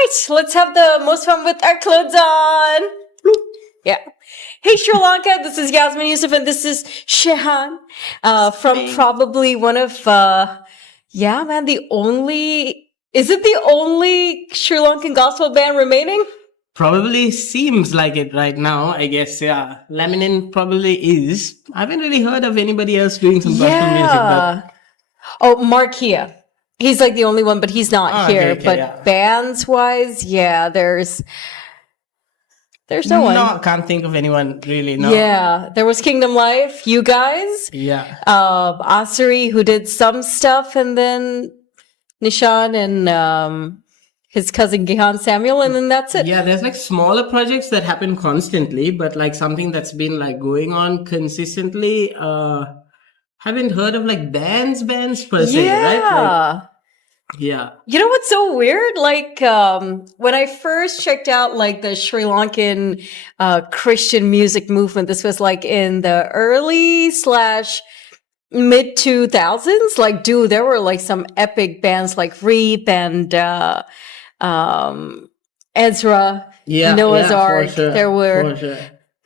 right, let's have the most fun with our clothes on. Yeah. Hey, Sri Lanka, this is Yasmin Yusuf, and this is Shehan from probably one of, is it the only Sri Lankan gospel band remaining? Probably seems like it right now, I guess. Yeah, Laminin probably is. I haven't really heard of anybody else doing some gospel music. But... Oh, Markia. He's like the only one, but he's not here. Okay, but yeah. bands-wise, there's no one. No, I can't think of anyone really. No. Yeah, there was Kingdom Life, you guys. Yeah. Asuri, who did some stuff, and then Nishan and his cousin Gihan Samuel, and then that's it. Yeah, there's like smaller projects that happen constantly, but like something that's been like going on consistently. Haven't heard of like bands per se, right? Like, yeah. You know what's so weird? Like when I first checked out like the Sri Lankan Christian music movement, this was like in the early / mid 2000s. Like, dude, there were like some epic bands like Reap and Ezra, Noah's Ark. Sure.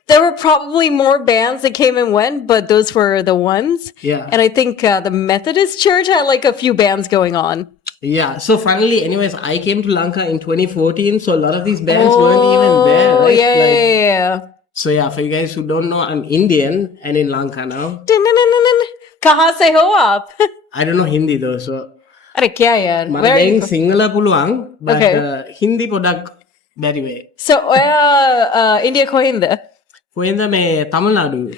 There were probably more bands that came and went, but those were the ones. Yeah. And I think the Methodist Church had like a few bands going on. Yeah. So finally, anyways, I came to Lanka in 2014. So a lot of these bands weren't even there, right? Yeah. So yeah, for you guys who don't know, I'm Indian and in Lanka now. Kahan se ho aap? I don't know Hindi though, so... Are kya yaar? Where are you from? Sinhala puluang, but Hindi podak bari way. So, India kohinda? Kohinda me Tamil Nadu.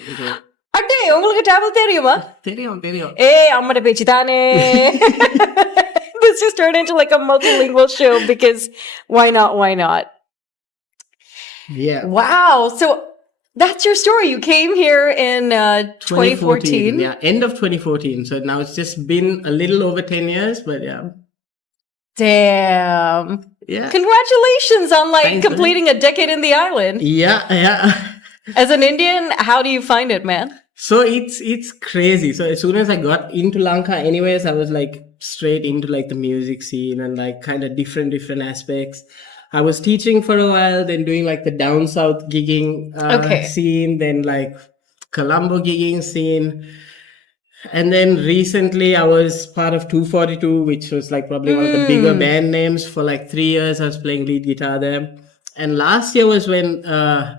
Adde, ungalku travel theriyuma? Theriyum. Hey, ammada pechidane. This just turned into like a multilingual show because why not? Yeah. Wow. So that's your story. You came here in 2014. Yeah, end of 2014. So now it's just been a little over 10 years, but yeah. Damn. Yeah. Congratulations on completing a decade in the island. Yeah. As an Indian, how do you find it, man? So it's crazy. So as soon as I got into Lanka, anyways, I was like straight into like the music scene and like kind of different aspects. I was teaching for a while, then doing like the down south gigging scene, then like Colombo gigging scene. And then recently I was part of 242, which was like probably one of the bigger band names. For like 3 years, I was playing lead guitar there. And last year was when,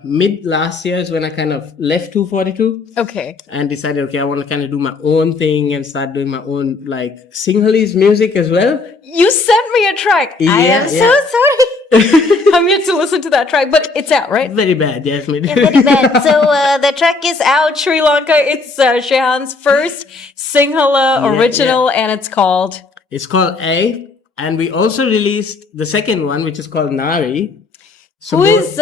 mid last year is when I kind of left 242. Okay. And decided, I want to kind of do my own thing and start doing my own like Sinhalese music as well. You sent me a track. Yeah, I am so sorry. I'm yet to listen to that track, but it's out, right? Very bad, Jasmine. Yeah, very bad. So the track is out, Sri Lanka. It's Shehan's first Sinhala original, and it's called? It's called A. And we also released the second one, which is called Nari. So who is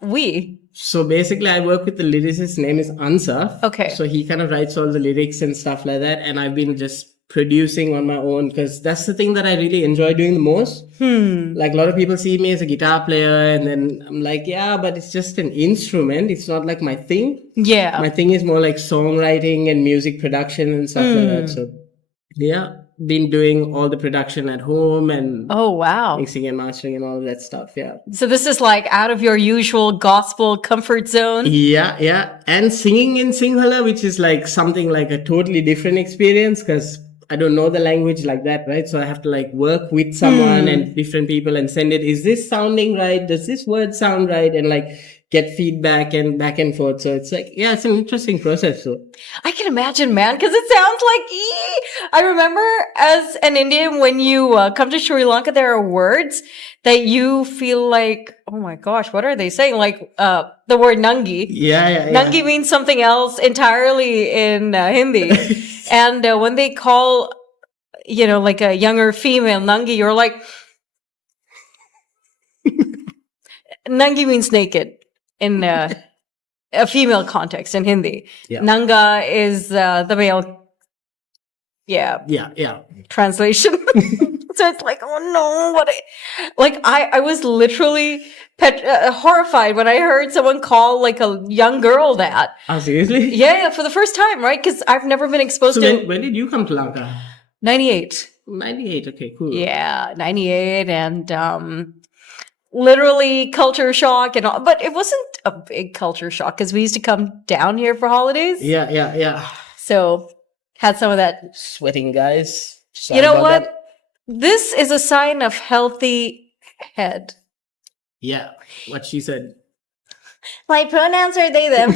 we? So basically, I work with the lyricist. Name is Ansaf. Okay. So he kind of writes all the lyrics and stuff like that. And I've been just producing on my own because that's the thing that I really enjoy doing the most. Like a lot of people see me as a guitar player and then I'm like, yeah, but it's just an instrument. It's not like my thing. Yeah. My thing is more like songwriting and music production and stuff like that. So yeah, been doing all the production at home and mixing and mastering and all of that stuff. Yeah. So this is like out of your usual gospel comfort zone. Yeah. And singing in Sinhala, which is like something like a totally different experience because I don't know the language like that, right? So I have to like work with someone and different people and send it. Is this sounding right? Does this word sound right? And like get feedback and back and forth. So it's like, yeah, it's an interesting process. So I can imagine, man, because it sounds like I remember as an Indian, when you come to Sri Lanka, there are words that you feel like, oh my gosh, what are they saying? Like the word Nangi. Yeah. Nangi means something else entirely in Hindi. And when they call, like a younger female Nangi, you're like, Nangi means naked in a female context in Hindi. Yeah. Nanga is the male. Yeah. Translation. So it's like, oh no, I was literally horrified when I heard someone call like a young girl that. Oh, seriously? Yeah, for the first time, right? Because I've never been exposed to. When did you come to Lanka? 98. 98, okay, cool. Yeah, 98. And literally culture shock and all, but it wasn't a big culture shock because we used to come down here for holidays. Yeah. So had some of that. Sweating guys. Sorry You know about what? that. This is a sign of healthy head. Yeah, what she said. My pronouns are they, them.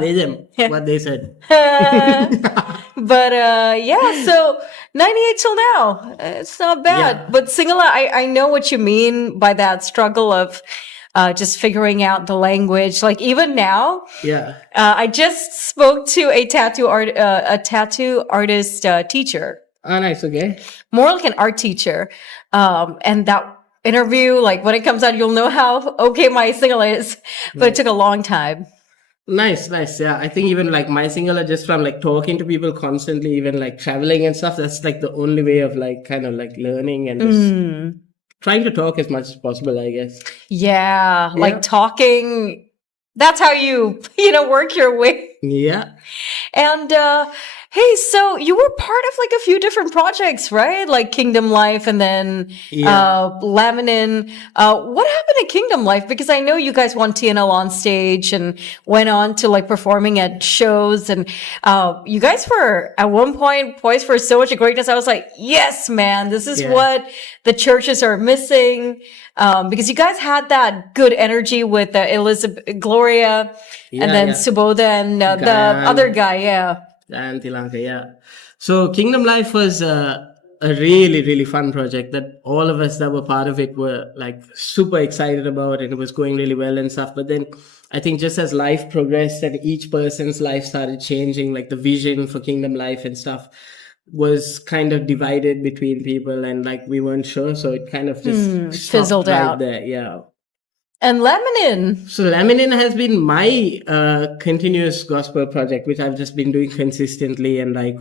They them. What they said. But yeah, so 98 till now. It's not bad. Yeah. But Singhala, I know what you mean by that struggle of just figuring out the language. Like even now, Yeah. I just spoke to a tattoo artist teacher, Oh, nice. Okay. more like an art teacher. And that interview, like when it comes out, you'll know how okay my Singhala is. But it took a long time. Nice. Yeah, I think even like my singular, just from like talking to people constantly, even like traveling and stuff, that's like the only way of like kind of like learning and just trying to talk as much as possible, I guess. Yeah, Yeah. like talking. That's how you work your way. Yeah. And hey, so you were part of like a few different projects, right? Like Kingdom Life and then Laminin. What happened to Kingdom Life? Because I know you guys won TNL on stage and went on to like performing at shows. And you guys were at one point poised for so much greatness. I was like, yes, man, this is what the churches are missing. Because you guys had that good energy with Elizabeth, Gloria, and then Subodha and the other guy, and Lanka, yeah. So Kingdom Life was a really, really fun project that all of us that were part of it were like super excited about, and it was going really well and stuff. But then I think just as life progressed and each person's life started changing, like the vision for Kingdom Life and stuff was kind of divided between people, and like we weren't sure, so it kind of just fizzled right out. there. Yeah. And Laminin. So Laminin has been my continuous gospel project, which I've just been doing consistently and like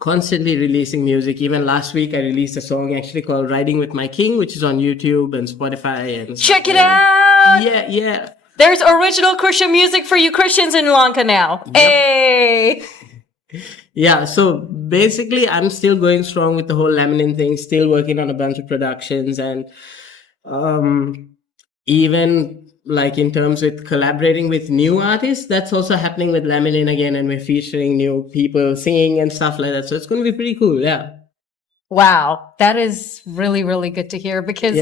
constantly releasing music. Even last week, I released a song actually called "Riding with My King," which is on YouTube and Spotify. And check it out. Yeah. There's original Christian music for you Christians in Lanka now. Yep. Hey. Yeah, so basically, I'm still going strong with the whole Laminin thing. Still working on a bunch of productions and. Even like in terms with collaborating with new artists, that's also happening with Laminin again, and we're featuring new people singing and stuff like that. So it's going to be pretty cool. Yeah. Wow, that is really, really good to hear because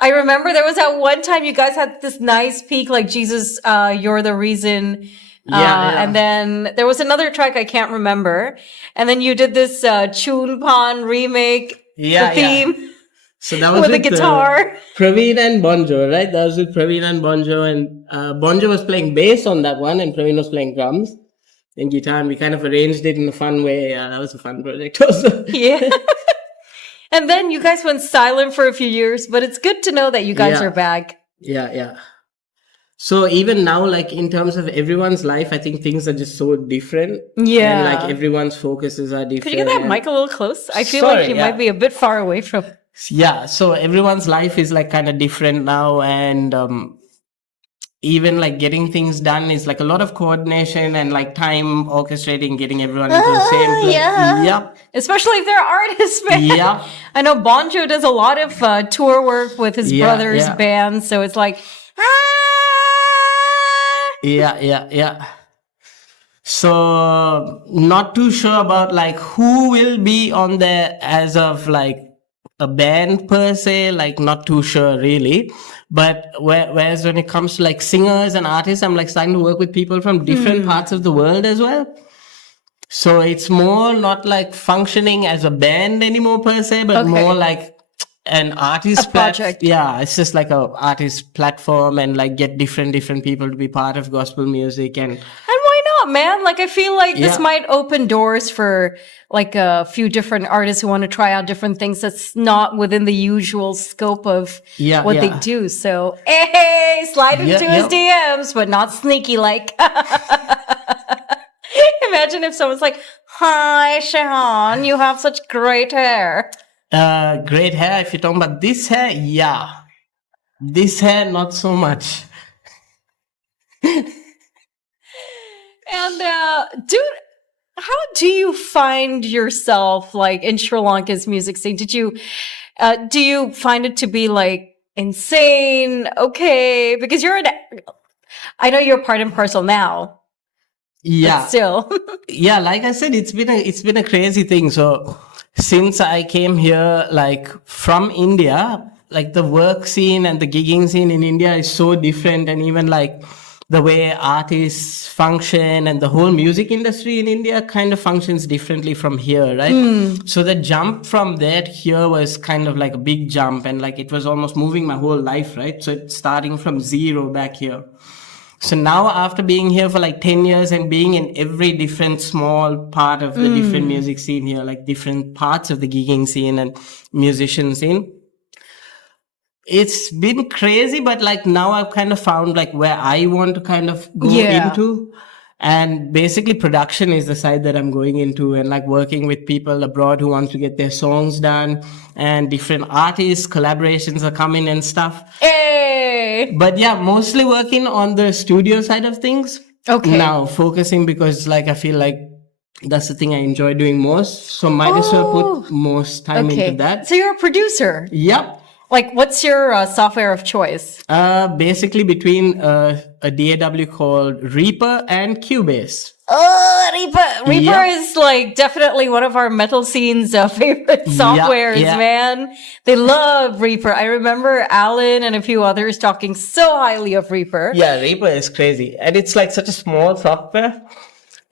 I remember there was that one time you guys had this nice peak, like Jesus, you're the reason. And then there was another track I can't remember. And then you did this Chun Pan remake, the theme. So that was with a guitar. Praveen and Bonjo, right? That was with Praveen and Bonjo, and Bonjo was playing bass on that one, and Praveen was playing drums and guitar, and we kind of arranged it in a fun way. Yeah, that was a fun project also. Yeah. And then you guys went silent for a few years, but it's good to know that you guys are back. Yeah. So even now, like in terms of everyone's life, I think things are just so different. Yeah. And like everyone's focuses are different. Could you get that mic a little close? I feel like you might be a bit far away from. Yeah, so everyone's life is like kind of different now, and even like getting things done is like a lot of coordination and like time orchestrating, getting everyone into the same place. Yeah. Especially if they're artists, man. Yeah. I know Bonjo does a lot of tour work with his brother's band, so it's like, Yeah. So not too sure about like who will be on there as of like a band per se, like not too sure really. But whereas when it comes to like singers and artists, I'm like starting to work with people from different parts of the world as well. So it's more not like functioning as a band anymore per se, but more like an artist project. Yeah, it's just like a artist platform, and like get different people to be part of gospel music and why not, man? Like I feel like this might open doors for like a few different artists who want to try out different things that's not within the usual scope of what they do. So hey, slide into his DMs, but not sneaky like. Imagine if someone's like, "Hi, Shehan, you have such great hair." Great hair. If you're talking about this hair, this hair not so much. And dude, how do you find yourself like in Sri Lanka's music scene? Do you find it to be like insane. Okay, because I know you're part and parcel now, Yeah. but still. Yeah, like I said, it's been a crazy thing. So since I came here, like from India, like the work scene and the gigging scene in India is so different, and even like the way artists function and the whole music industry in India kind of functions differently from here, right? So the jump from there to here was kind of like a big jump, and like it was almost moving my whole life, right? So it's starting from zero back here. So now, after being here for like 10 years and being in every different small part of the different music scene here, like different parts of the gigging scene and musician scene, it's been crazy. But like now I've kind of found like where I want to kind of go into. And basically production is the side that I'm going into, and like working with people abroad who want to get their songs done, and different artists, collaborations are coming and stuff. Hey! But yeah, mostly working on the studio side of things. Okay. Now focusing, because like I feel like that's the thing I enjoy doing most. So might as well put most time into that. So you're a producer. Yep. Like, what's your software of choice? Basically between a DAW called Reaper and Cubase. Oh, Reaper Yep. is like definitely one of our metal scene's favorite softwares, yeah. man. They love Reaper. I remember Alan and a few others talking so highly of Reaper. Yeah, Reaper is crazy. And it's like such a small software.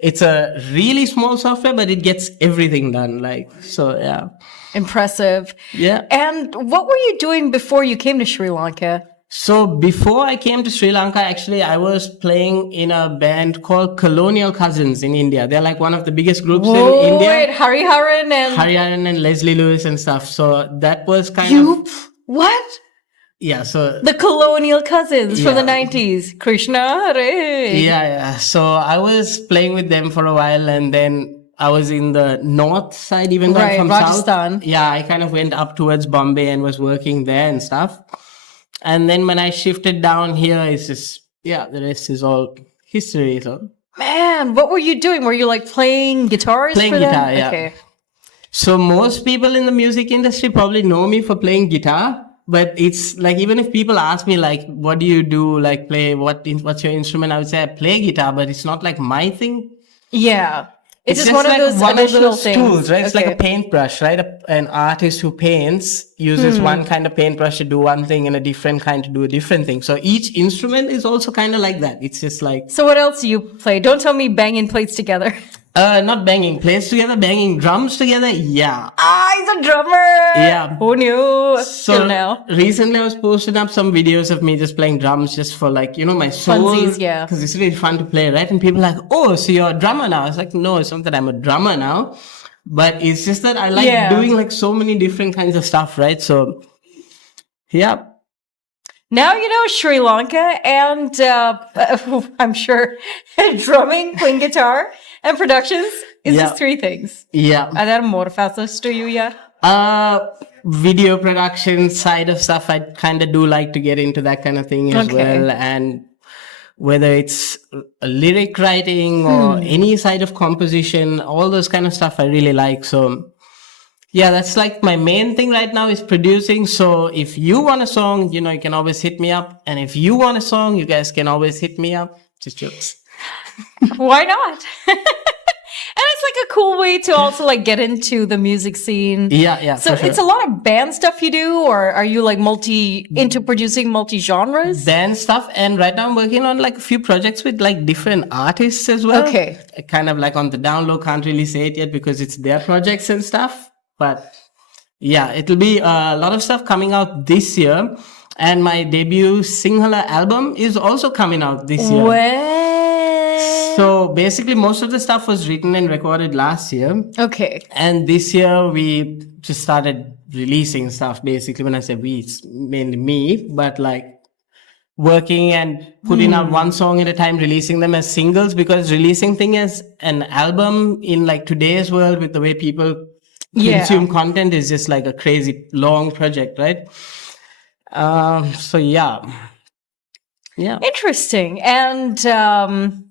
It's a really small software, but it gets everything done. Like, so yeah. Impressive. Yeah. And what were you doing before you came to Sri Lanka? So before I came to Sri Lanka, actually, I was playing in a band called Colonial Cousins in India. They're like one of the biggest groups in India. Wait, Hariharan and Leslie Lewis and stuff. So that was kind of... What? Yeah, so... The Colonial Cousins from the 90s. Krishna Hare. Yeah. So I was playing with them for a while, and then I was in the north side, even though I'm from Rajasthan. south. Yeah, I kind of went up towards Bombay and was working there and stuff. And then when I shifted down here, it's just, the rest is all history. So, man, what were you doing? Were you like playing guitars playing for guitar, them? yeah. Okay. So most people in the music industry probably know me for playing guitar. But it's like, even if people ask me like, what do you do? Like play, what's your instrument? I would say I play guitar, but it's not like my thing. Yeah. It's just like one of those things. Tools, right? It's okay. like a paintbrush, right? An artist who paints uses one kind of paintbrush to do one thing and a different kind to do a different thing. So each instrument is also kind of like that. It's just like... So what else do you play? Don't tell me banging plates together. Not banging plates together, banging drums together. Yeah. He's a drummer. Yeah. Who knew? So Till now. Recently I was posting up some videos of me just playing drums just for like, my soul. Funsies, yeah. Because it's really fun to play, right? And people are like, oh, so you're a drummer now. I was like, no, it's not that I'm a drummer now. But it's just that I like doing like so many different kinds of stuff, right? So, yeah. Now you know Sri Lanka and I'm sure drumming, playing guitar, and productions is just three things. Yeah. Are there more facets to you yet? Video production side of stuff, I kind of do like to get into that kind of thing as well. And whether it's lyric writing or any side of composition, all those kind of stuff I really like. So yeah, that's like my main thing right now is producing. So if you want a song, you can always hit me up. And if you want a song, you guys can always hit me up. Just jokes. Why not? And it's like a cool way to also like get into the music scene. Yeah. So it's a lot of band stuff you do, or are you like into producing multi-genres? Band stuff. And right now I'm working on like a few projects with like different artists as well. Okay. Kind of like on the down low, can't really say it yet because it's their projects and stuff. But yeah, it'll be a lot of stuff coming out this year. And my debut Sinhala album is also coming out this year. So basically most of the stuff was written and recorded last year. Okay. And this year we just started releasing stuff. Basically, when I say we, it's mainly me, but like working and putting out one song at a time, releasing them as singles, because releasing thing as an album in like today's world with the way people consume content is just like a crazy long project, right? So yeah. Interesting. And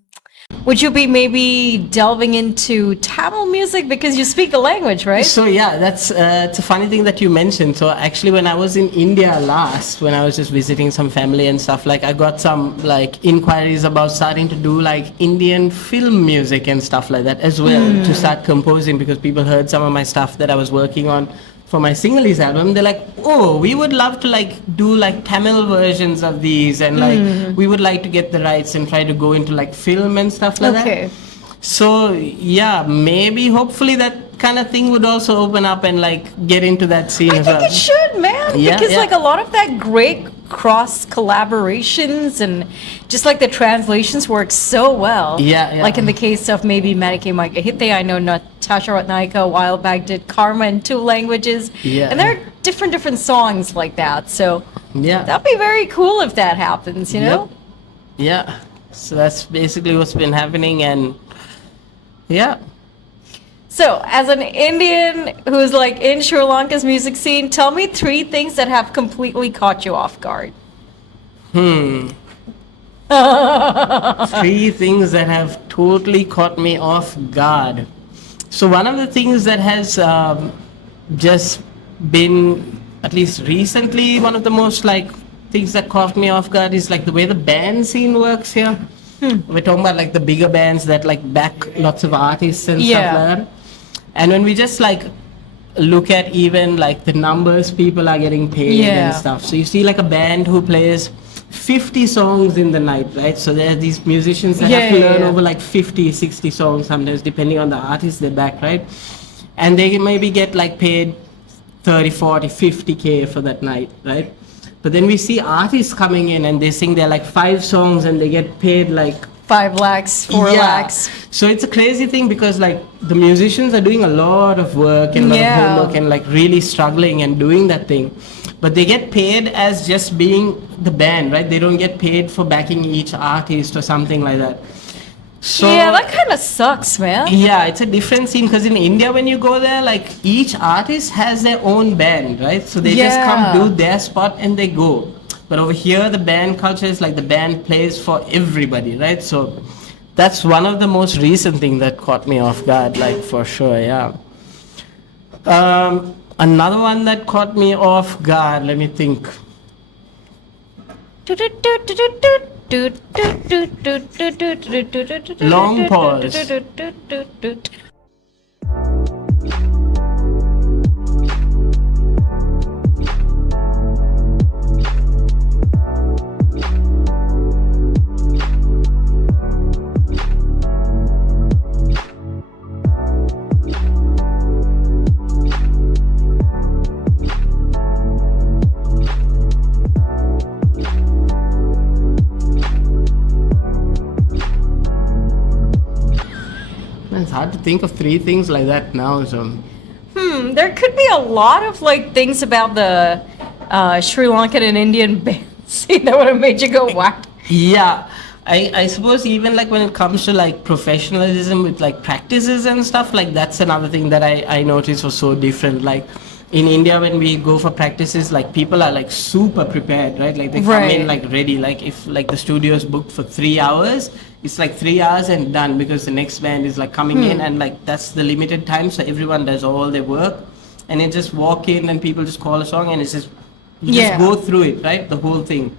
Would you be maybe delving into Tamil music because you speak the language, right? So yeah, that's it's a funny thing that you mentioned. So actually, when I was in India last, when I was just visiting some family and stuff, like I got some like inquiries about starting to do like Indian film music and stuff like that as well, to start composing, because people heard some of my stuff that I was working on for my Sinhalese album. They're like, oh, we would love to like do like Tamil versions of these, and like we would like to get the rights and try to go into like film and stuff like that. So yeah, maybe hopefully that kind of thing would also open up and like get into that scene I as think well. it should, man. Yeah, because yeah. like a lot of that great cross collaborations and just like the translations work so well. Yeah, yeah. Like in the case of maybe Manike Maika Hite, I know Natasha Ratnaika a while back did Karma in 2 languages. Yeah. And there are different songs like that. So Yeah. that'd be very cool if that happens, you know? Yeah. So that's basically what's been happening, and yeah. So, as an Indian who's like in Sri Lanka's music scene, tell me 3 things that have completely caught you off guard. 3 things that have totally caught me off guard. So one of the things that has just been, at least recently, one of the most like things that caught me off guard is like the way the band scene works here. We're talking about like the bigger bands that like back lots of artists and stuff like that. And when we just like look at even like the numbers people are getting paid and stuff. So you see like a band who plays 50 songs in the night, right? So there are these musicians that have to learn over like 50, 60 songs sometimes, depending on the artist they back, right? And they maybe get like paid 30, 40, 50K for that night, right? But then we see artists coming in and they sing their like 5 songs and they get paid like 5 lakhs, 4 lakhs. So it's a crazy thing because like the musicians are doing a lot of work and a lot of homework and like really struggling and doing that thing. But they get paid as just being the band, right? They don't get paid for backing each artist or something like that. So Yeah, that kind of sucks, man. yeah, it's a different scene because in India when you go there, like each artist has their own band, right? So they just come do their spot and they go. But over here, the band culture is like the band plays for everybody, right? So that's one of the most recent thing that caught me off guard, like for sure, yeah. Another one that caught me off guard, let me think. Long pause. It's hard to think of 3 things like that now. So There could be a lot of like things about the Sri Lankan and Indian band scene that would have made you go whack. yeah, I suppose even like when it comes to like professionalism with like practices and stuff, like that's another thing that I noticed was so different. Like in India when we go for practices, like people are like super prepared, right? Like they come in like ready. Like if like the studio is booked for 3 hours, it's like 3 hours and done because the next band is like coming in and like that's the limited time. So everyone does all their work and they just walk in and people just call a song and it's just, you just go through it, right? The whole thing.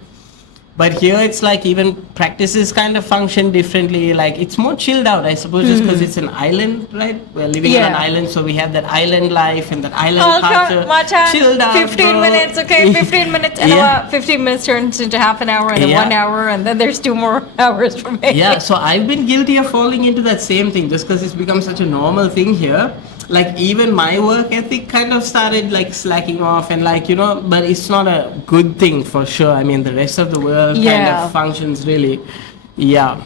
But here it's like even practices kind of function differently. Like it's more chilled out, I suppose, just because it's an island, right? We're living on an island, so we have that island life and that island culture. Chilled out, 15 minutes, okay, 15 minutes. And 15 minutes turns into half an hour and then 1 hour, and then there's 2 more hours for me. Yeah, so I've been guilty of falling into that same thing just because it's become such a normal thing here. Like even my work ethic kind of started like slacking off and like, you know, but it's not a good thing for sure. I mean, the rest of the world kind of functions really. Yeah.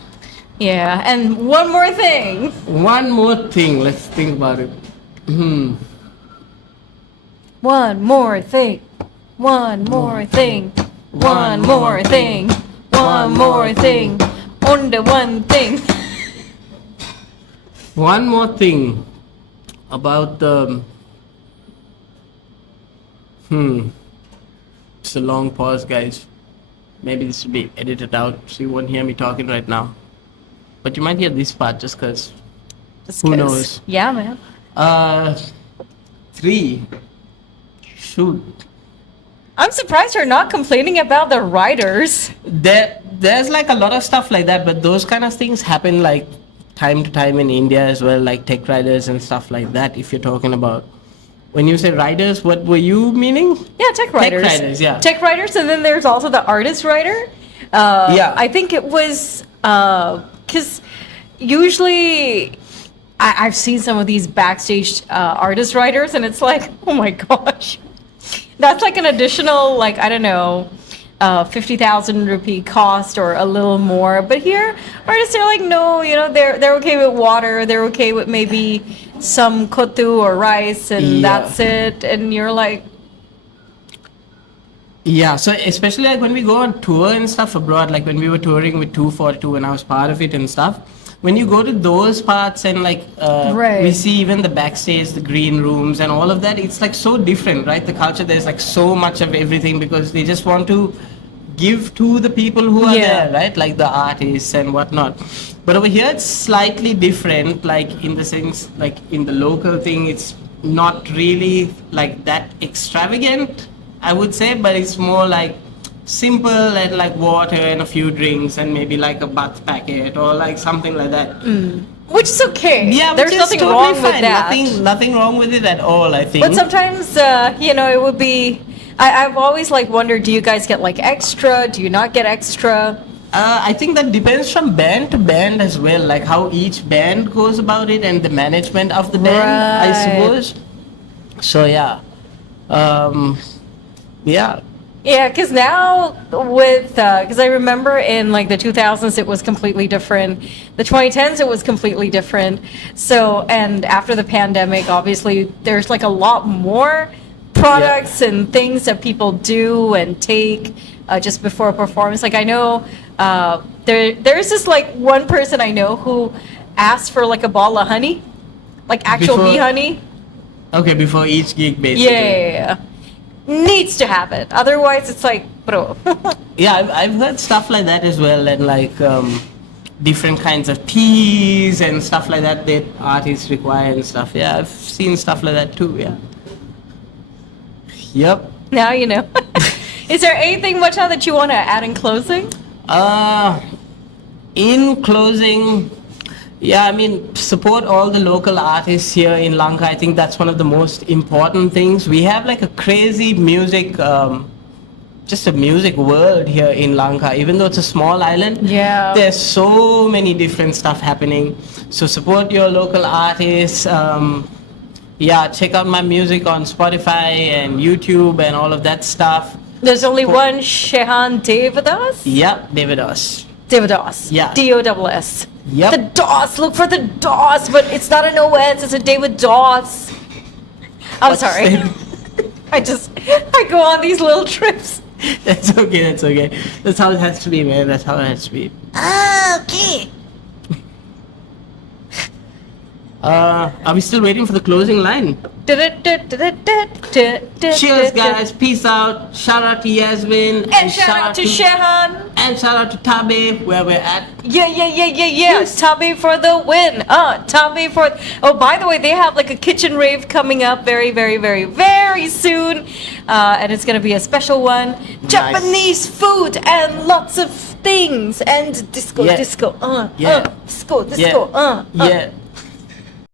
Yeah, and one more thing. One more thing. Let's think about it. One more thing. One more thing. One more thing. One more thing. Only one thing. One more thing about the it's a long pause, guys. Maybe this will be edited out so you won't hear me talking right now. but you might hear this part just because. Just Who 'cause- knows? Yeah, man. 3. Shoot. I'm surprised you're not complaining about the riders. There's like a lot of stuff like that, but those kind of things happen like time to time in India as well, like tech riders and stuff like that. If you're talking about, when you say riders, what were you meaning? Yeah, tech riders. Tech riders, yeah. Tech riders, and then there's also the artist rider. Yeah. I think it was because usually I've seen some of these backstage artist riders, and it's like, oh my gosh, that's like an additional, like, I don't know, 50,000 rupee cost or a little more. But here, artists are like, no, you know, they're okay with water, they're okay with maybe some kottu or rice, and Yeah. that's it. And you're like, Yeah, so especially like when we go on tour and stuff abroad, like when we were touring with 242 and I was part of it and stuff, when you go to those parts and like Right. we see even the backstage, the green rooms and all of that, it's like so different, right? The culture, there's like so much of everything because they just want to give to the people who are Yeah. there, right? Like the artists and whatnot. But over here it's slightly different, like in the sense, like in the local thing, it's not really like that extravagant, I would say, but it's more like simple and like water and a few drinks and maybe like a bath packet or like something like that. which is okay. Yeah, there's which is nothing totally wrong with fine. that. Nothing wrong with it at all, I think. But sometimes, you know, it would be. I've always like wondered, do you guys get like extra? Do you not get extra? I think that depends from band to band as well, like how each band goes about it and the management of the band, I Right. suppose. So yeah, yeah, Yeah, because now with because I remember in like the 2000s it was completely different. The 2010s it was completely different. So and after the pandemic, obviously there's like a lot more products and things that people do and take just before a performance. Like I know there's this like one person I know who asked for like a ball of honey, like actual Before- bee honey. okay, before each gig Yeah, basically. yeah, yeah. Needs to have it. Otherwise, it's like, bro. Yeah, I've heard stuff like that as well, and like different kinds of teas and stuff like that that artists require and stuff. Yeah, I've seen stuff like that too. Yeah. Yep. Now you know. Is there anything much now that you want to add in closing? In closing, yeah, I mean, support all the local artists here in Lanka. I think that's one of the most important things. We have like a crazy music, just a music world here in Lanka, even though it's a small island. Yeah. There's so many different stuff happening. So support your local artists. Yeah, check out my music on Spotify and YouTube and all of that stuff. There's only one Shehan Devadoss? Yep, Devadoss. Devadoss. Yeah. DOSS. Yep. The DOS. Look for the DOS, but it's not an OS, it's a David Doss. I'm What's sorry. that? I go on these little trips. That's okay, that's okay. That's how it has to be, man. That's how it has to be. Okay. Are we still waiting for the closing line? Cheers, guys. Peace out. Shout out to Yasmin. And shout out to Shehan. And shout out to Tabe, where we're at. Yeah. Tabe for the win. Tabe for. Oh, by the way, they have like a kitchen rave coming up very, very, very, very soon, and it's gonna be a special one. Japanese food and lots of things and disco, Yeah. disco. Yeah. Disco. Yeah.